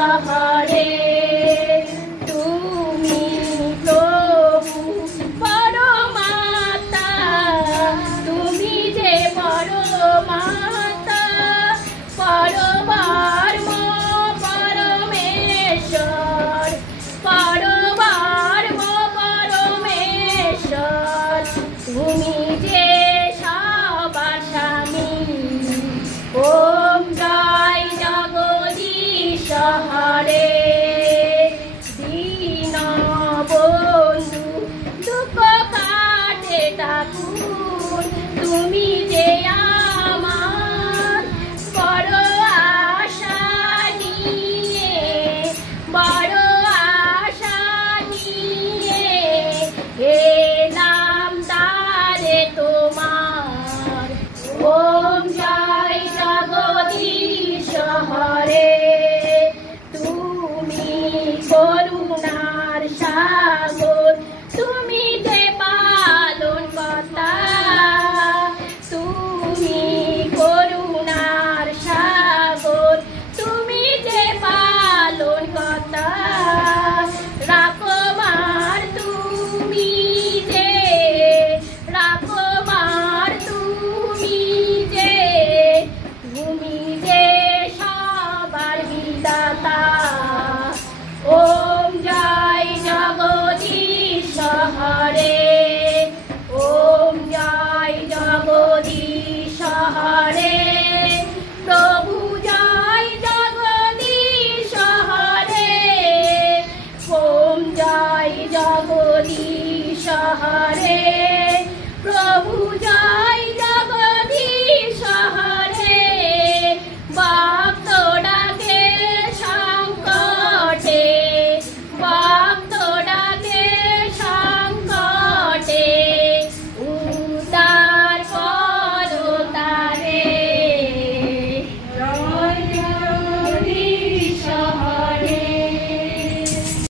শহরে তুমি প্রভু পরমাত্মা, তুমি যে পরমাত্মা, পরব্রহ্ম পরমেশ্বর, পরব্রহ্ম পরমেশ্বর, তুমি যে সবার স্বামী। ওম জয় জগদীশ হরে, দীন বন্ধু দুঃখ কাটে ঠাকুর, তুমি যে আমার বড় আশা নিয়ে, বড় আশা নিয়ে এলাম তারে তোমার। ওম জয় জগদীশ হরে, তুমি করুণার সাগর, তুমি যে পালন কর্তা, তুমি করুণার সাগর, তুমি যে পালন কর্তা। রাখবার তুমি যে, রাখবার তুমি যে, তুমি যে সবার বিধাতা। ওম জয় জগদীশ হরে, ওম জয় জগদীশ হরে, প্রভু জয় জগদীশ হরে, ওম জয় জগদীশ হরে, প্রভু জয়